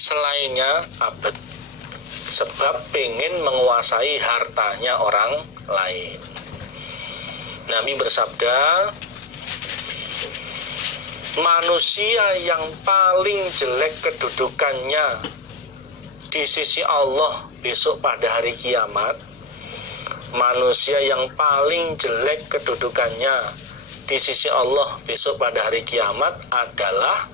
selainnya abad, sebab pengen menguasai hartanya orang lain. Nabi bersabda, manusia yang paling jelek kedudukannya di sisi Allah besok pada hari kiamat, manusia yang paling jelek kedudukannya di sisi Allah besok pada hari kiamat adalah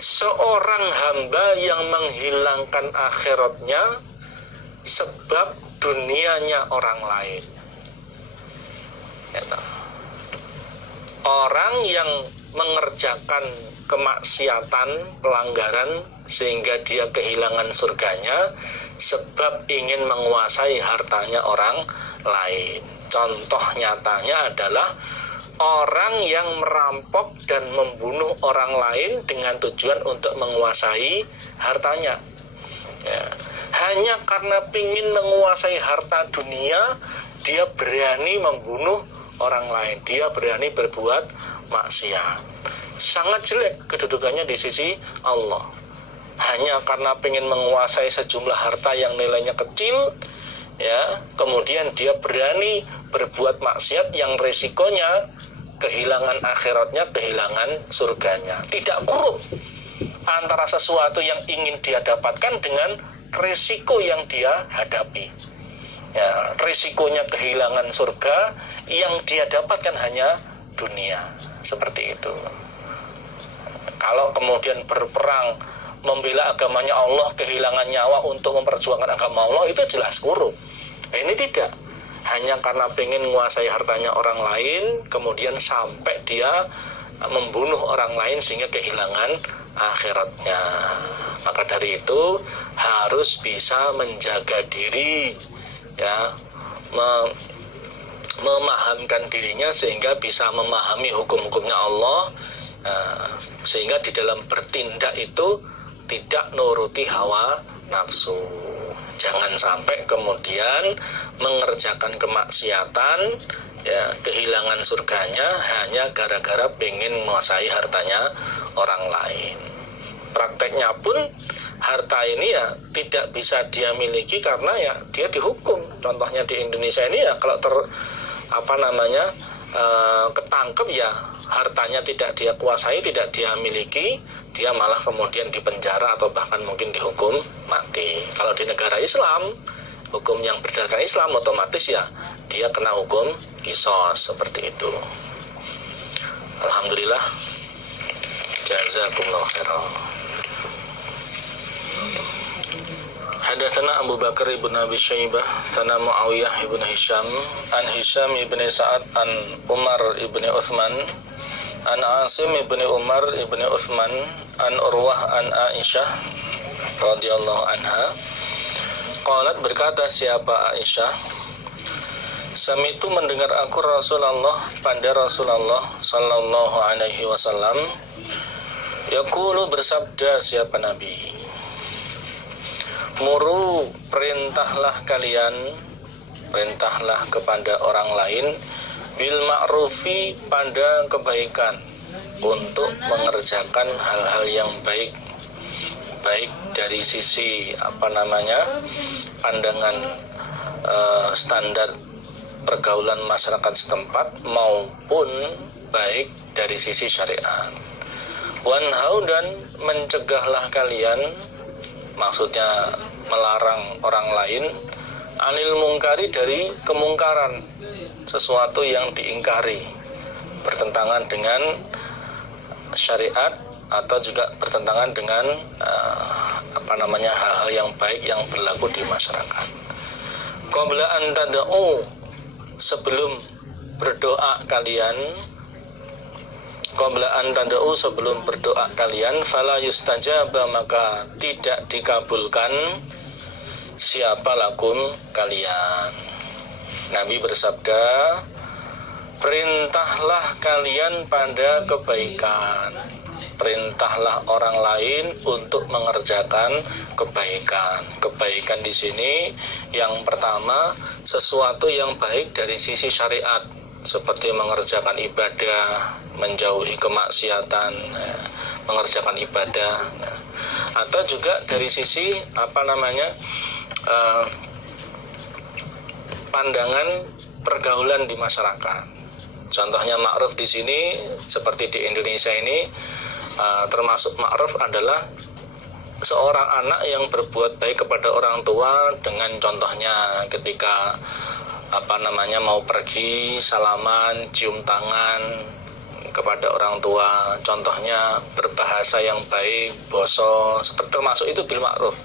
seorang hamba yang menghilangkan akhiratnya sebab dunianya orang lain. Orang yang mengerjakan kemaksiatan, pelanggaran sehingga dia kehilangan surganya sebab ingin menguasai hartanya orang lain. Contoh nyatanya adalah orang yang merampok dan membunuh orang lain dengan tujuan untuk menguasai hartanya. Ya. Hanya karena ingin menguasai harta dunia, dia berani membunuh orang lain, dia berani berbuat maksiat. Sangat jelek kedudukannya di sisi Allah. Hanya karena ingin menguasai sejumlah harta yang nilainya kecil, ya, kemudian dia berani berbuat maksiat yang resikonya kehilangan akhiratnya, kehilangan surganya. Tidak kurung antara sesuatu yang ingin dia dapatkan dengan resiko yang dia hadapi. Ya, risikonya kehilangan surga, yang dia dapatkan hanya dunia. Seperti itu. Kalau kemudian berperang membela agamanya Allah, kehilangan nyawa untuk memperjuangkan agama Allah, itu jelas kurung. Ini tidak. Hanya karena pengen menguasai hartanya orang lain, kemudian sampai dia membunuh orang lain sehingga kehilangan akhiratnya. Maka dari itu harus bisa menjaga diri, ya, memahamkan dirinya sehingga bisa memahami hukum-hukumnya Allah, sehingga di dalam bertindak itu tidak nuruti hawa nafsu. Jangan sampai kemudian mengerjakan kemaksiatan, ya, kehilangan surganya hanya gara-gara pengen menguasai hartanya orang lain. Prakteknya pun harta ini ya tidak bisa dia miliki karena ya dia dihukum. Contohnya di Indonesia ini ya kalau ketangkep ya hartanya tidak dia kuasai, tidak dia miliki, dia malah kemudian dipenjara atau bahkan mungkin dihukum mati. Kalau di negara Islam, hukum yang berdasarkan Islam otomatis ya dia kena hukum qisas, seperti itu. Alhamdulillah. Jazakumullah khairan. Hadatsana Abu Bakar ibn Abi Syaibah, sana Muawiyah ibn Hisham, an Hisham ibn Sa'ad, an Umar ibn Uthman, an Asim ibn Umar ibn Uthman, an Urwah an Aisyah radhiyallahu anha. Qalat, berkata siapa Aisyah, sami'tu mendengar aku Rasulullah pada Rasulullah sallallahu alaihi wasallam, yaqulu bersabda siapa Nabi, muru perintahlah kepada orang lain bil ma'rufi pada kebaikan, untuk mengerjakan hal-hal yang baik dari sisi pandangan standar pergaulan masyarakat setempat maupun baik dari sisi syariat. Wanhau, dan mencegahlah kalian, maksudnya melarang orang lain, anil mungkari, dari kemungkaran, sesuatu yang diingkari, bertentangan dengan syariat atau juga bertentangan dengan hal-hal yang baik yang berlaku di masyarakat. Qabla an tad'u, sebelum berdoa kalian, fala yustajaba, maka tidak dikabulkan siapa lakum, kalian. Nabi bersabda, perintahlah kalian pada kebaikan, perintahlah orang lain untuk mengerjakan kebaikan. Kebaikan di sini yang pertama sesuatu yang baik dari sisi syariat, seperti mengerjakan ibadah, menjauhi kemaksiatan, mengerjakan ibadah. Nah, atau juga dari sisi pandangan pergaulan di masyarakat. Contohnya ma'ruf di sini seperti di Indonesia ini, termasuk ma'ruf adalah seorang anak yang berbuat baik kepada orang tua dengan contohnya ketika mau pergi salaman, cium tangan kepada orang tua, contohnya berbahasa yang baik, boso, seperti termasuk itu bil ma'ruf.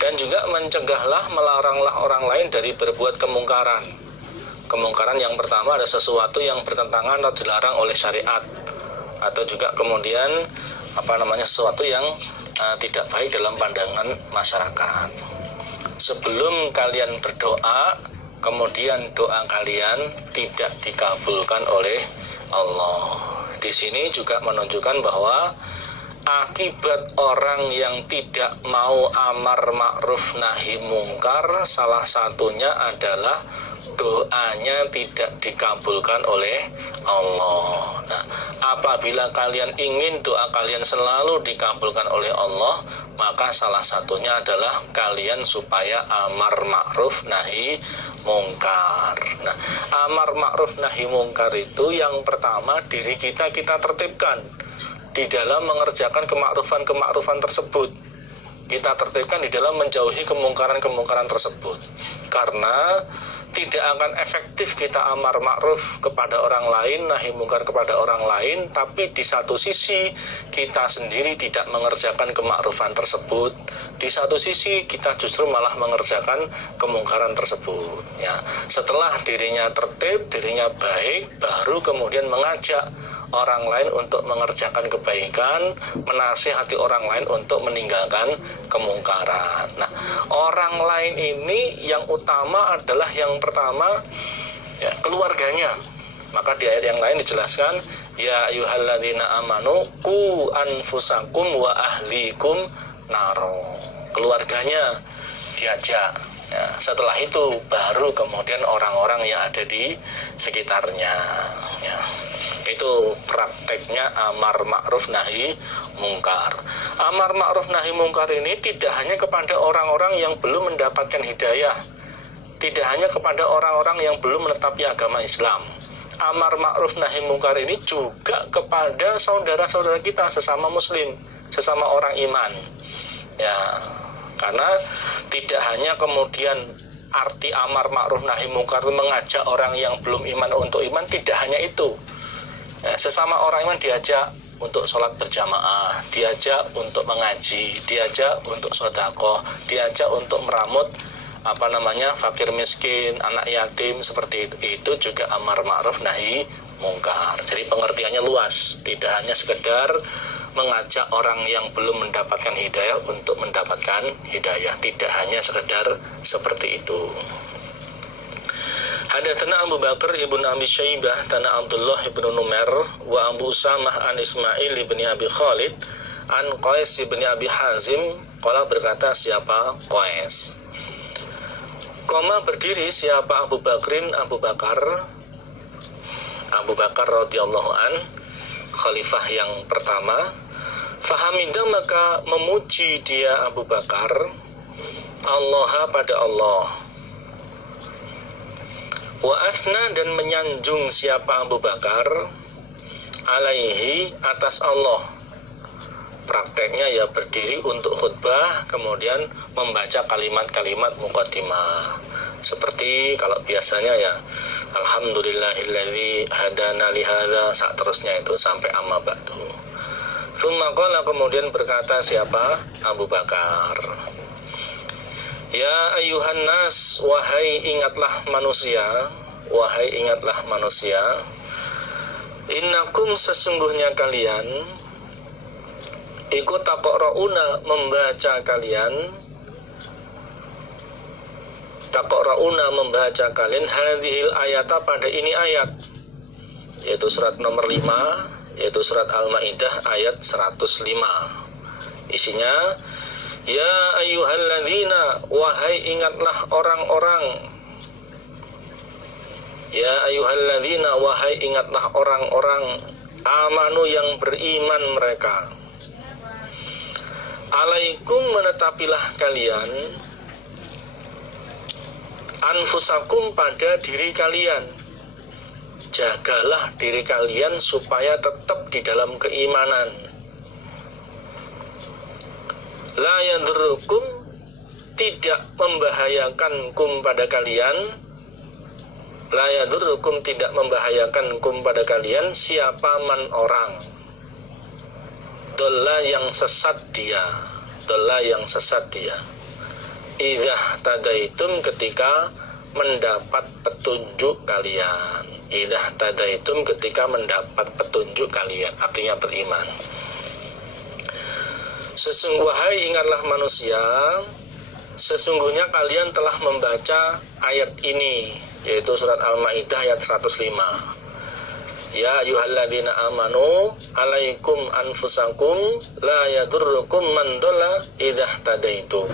Dan juga mencegahlah, melaranglah orang lain dari berbuat kemungkaran. Kemungkaran yang pertama ada sesuatu yang bertentangan atau dilarang oleh syariat, atau juga kemudian sesuatu yang tidak baik dalam pandangan masyarakat. Sebelum kalian berdoa, kemudian doa kalian tidak dikabulkan oleh Allah. Di sini juga menunjukkan bahwa akibat orang yang tidak mau amar ma'ruf nahi mungkar salah satunya adalah doanya tidak dikabulkan oleh Allah. Nah, apabila kalian ingin doa kalian selalu dikabulkan oleh Allah, maka salah satunya adalah kalian supaya amar ma'ruf nahi mungkar. Nah, amar ma'ruf nahi mungkar itu yang pertama diri kita tertibkan di dalam mengerjakan kemakrufan tersebut. Kita tertibkan di dalam menjauhi kemungkaran tersebut. Karena tidak akan efektif kita amar ma'ruf kepada orang lain, nahi mungkar kepada orang lain, tapi di satu sisi kita sendiri tidak mengerjakan kemakrufan tersebut. Di satu sisi kita justru malah mengerjakan kemungkaran tersebut. Ya, setelah dirinya tertib, dirinya baik, baru kemudian mengajak orang lain untuk mengerjakan kebaikan, menasihati orang lain untuk meninggalkan kemungkaran. Nah, orang lain ini yang utama adalah yang pertama ya, keluarganya. Maka di ayat yang lain dijelaskan, ya ayyuhalladzina amanu qu anfusakum wa ahlikum naro. Keluarganya diajak. Ya, setelah itu baru kemudian orang-orang yang ada di sekitarnya. Ya. Itu prakteknya amar ma'ruf nahi mungkar. Amar ma'ruf nahi mungkar ini tidak hanya kepada orang-orang yang belum mendapatkan hidayah, tidak hanya kepada orang-orang yang belum menetapi agama Islam. Amar ma'ruf nahi mungkar ini juga kepada saudara-saudara kita sesama muslim, sesama orang iman. Ya, karena tidak hanya kemudian arti amar ma'ruf nahi mungkar itu mengajak orang yang belum iman untuk iman, tidak hanya itu. Ya, sesama orang iman diajak untuk sholat berjamaah, diajak untuk mengaji, diajak untuk sedekah, diajak untuk meramut fakir miskin, anak yatim, seperti itu. Itu juga amar ma'ruf nahi mungkar. Jadi pengertiannya luas, tidak hanya sekedar mengajak orang yang belum mendapatkan hidayah untuk mendapatkan hidayah, tidak hanya sekedar seperti itu. Hadatsana Abu Bakar ibn Abi Syaibah tana Abdullah ibn Numair wa Abu Usamah an Ismail ibn Abi Khalid an Qais ibn Abi Hazim qala berkata siapa Qais. Koma berdiri siapa Abu Bakrin Abu Bakar radhiyallahu an, khalifah yang pertama. Fahamidah maka memuji dia Abu Bakar Allah pada Allah. Wa asna dan menyanjung siapa Abu Bakar alaihi atas Allah. Prakteknya ya berdiri untuk khutbah, kemudian membaca kalimat-kalimat muqaddimah. Seperti kalau biasanya ya alhamdulillahilladzi hadana li hadza, sak terusnya itu sampai amma ba'du. Tsumma qala, kemudian berkata siapa Abu Bakar, ya ayuhan nas, wahai ingatlah manusia, innakum sesungguhnya kalian, iku taqra'una membaca kalian, hadhil ayata pada ini ayat, yaitu surat nomor 5, yaitu surat Al-Maidah ayat 105. Isinya, ya ayyuhalladzina, wahai ingatlah orang-orang, ya ayyuhalladzina, wahai ingatlah orang-orang amanu yang beriman mereka. Alaikum menetapilah kalian, anfusakum pada diri kalian. Jagalah diri kalian supaya tetap di dalam keimanan. La yadurrukum, tidak membahayakan kum pada kalian. La yadurrukum, tidak membahayakan kum pada kalian, siapa man orang. Dolla yang sesat dia. Dolla yang sesat dia. Idzah tadaitum, ketika mendapat petunjuk kalian. Idzah tadaitum, ketika mendapat petunjuk kalian, artinya beriman. Sesungguhnya ingatlah manusia, sesungguhnya kalian telah membaca ayat ini, yaitu surat Al-Maidah ayat 105. Ya ayyuhalladzina amanu alaikum anfusakum la yadurrukum man dhalla idzah tadaitum.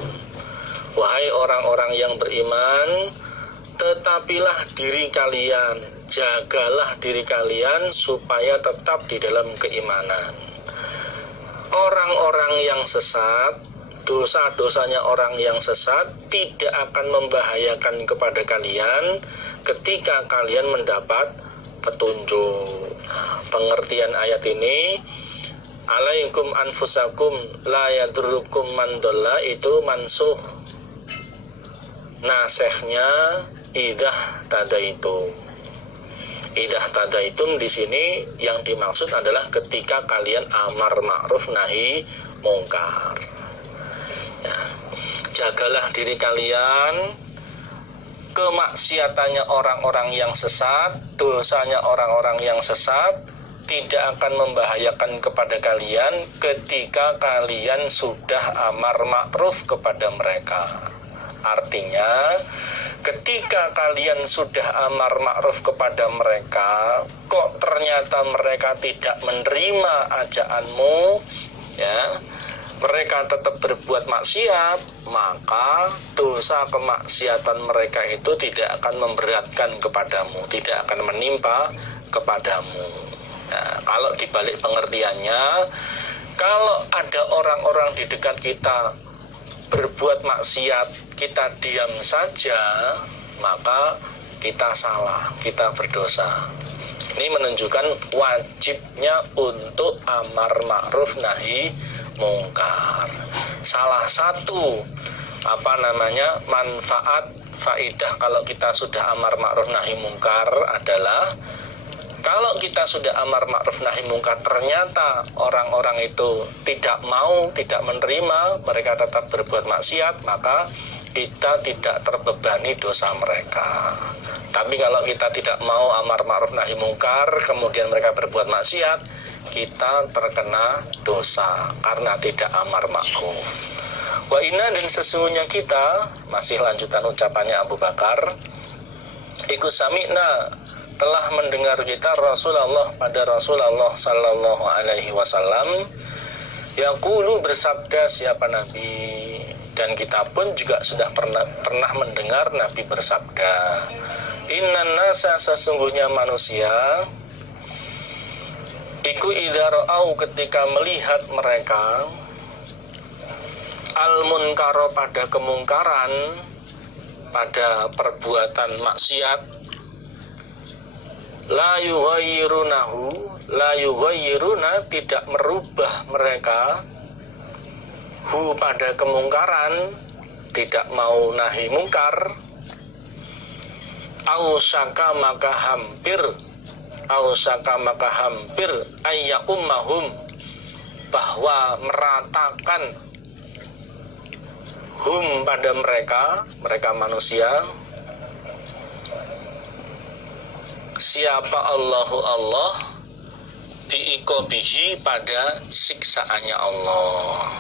Wahai orang-orang yang beriman, tetapilah diri kalian, jagalah diri kalian supaya tetap di dalam keimanan. Orang-orang yang sesat, dosa-dosanya orang yang sesat tidak akan membahayakan kepada kalian ketika kalian mendapat petunjuk. Nah, pengertian ayat ini, alaikum anfusakum la yadurrukum man dhalla, itu mansuh. Nasehnya idzah tadaitum. Idzah tadaitum di sini yang dimaksud adalah ketika kalian amar ma'ruf nahi mungkar. Ya, jagalah diri kalian, kemaksiatannya orang-orang yang sesat, dosanya orang-orang yang sesat tidak akan membahayakan kepada kalian ketika kalian sudah amar ma'ruf kepada mereka. Artinya, ketika kalian sudah amar ma'ruf kepada mereka, kok ternyata mereka tidak menerima ajakanmu, ya, mereka tetap berbuat maksiat, maka dosa kemaksiatan mereka itu tidak akan memberatkan kepadamu, tidak akan menimpa kepadamu. Nah, kalau dibalik pengertiannya, kalau ada orang-orang di dekat kita berbuat maksiat, kita diam saja, maka kita salah, kita berdosa. Ini menunjukkan wajibnya untuk amar ma'ruf nahi mungkar. Salah satu manfaat faidah kalau kita sudah amar ma'ruf nahi mungkar adalah, kalau kita sudah amar ma'ruf nahi mungkar ternyata orang-orang itu tidak mau, tidak menerima, mereka tetap berbuat maksiat, maka kita tidak terbebani dosa mereka. Tapi kalau kita tidak mau amar ma'ruf nahi mungkar, kemudian mereka berbuat maksiat, kita terkena dosa karena tidak amar ma'ruf. Wa inna, dan sesungguhnya kita, masih lanjutan ucapannya Abu Bakar, iku sami'na, telah mendengar kita Rasulullah pada Rasulullah sallallahu alaihi wasallam yaqulu, bersabda siapa Nabi, dan kita pun juga sudah pernah mendengar Nabi bersabda, innan nasa, sesungguhnya manusia, iku idza ra'au, ketika melihat mereka, al munkaro, pada kemungkaran, pada perbuatan maksiat, la yughayyiruna, tidak merubah mereka, hu, pada kemungkaran, tidak mau nahi mungkar, ausaka, maka hampir ayyakummahum, bahwa meratakan, hum, pada mereka manusia, siapa Allahu Allah, biiqobihi, pada siksaannya Allah.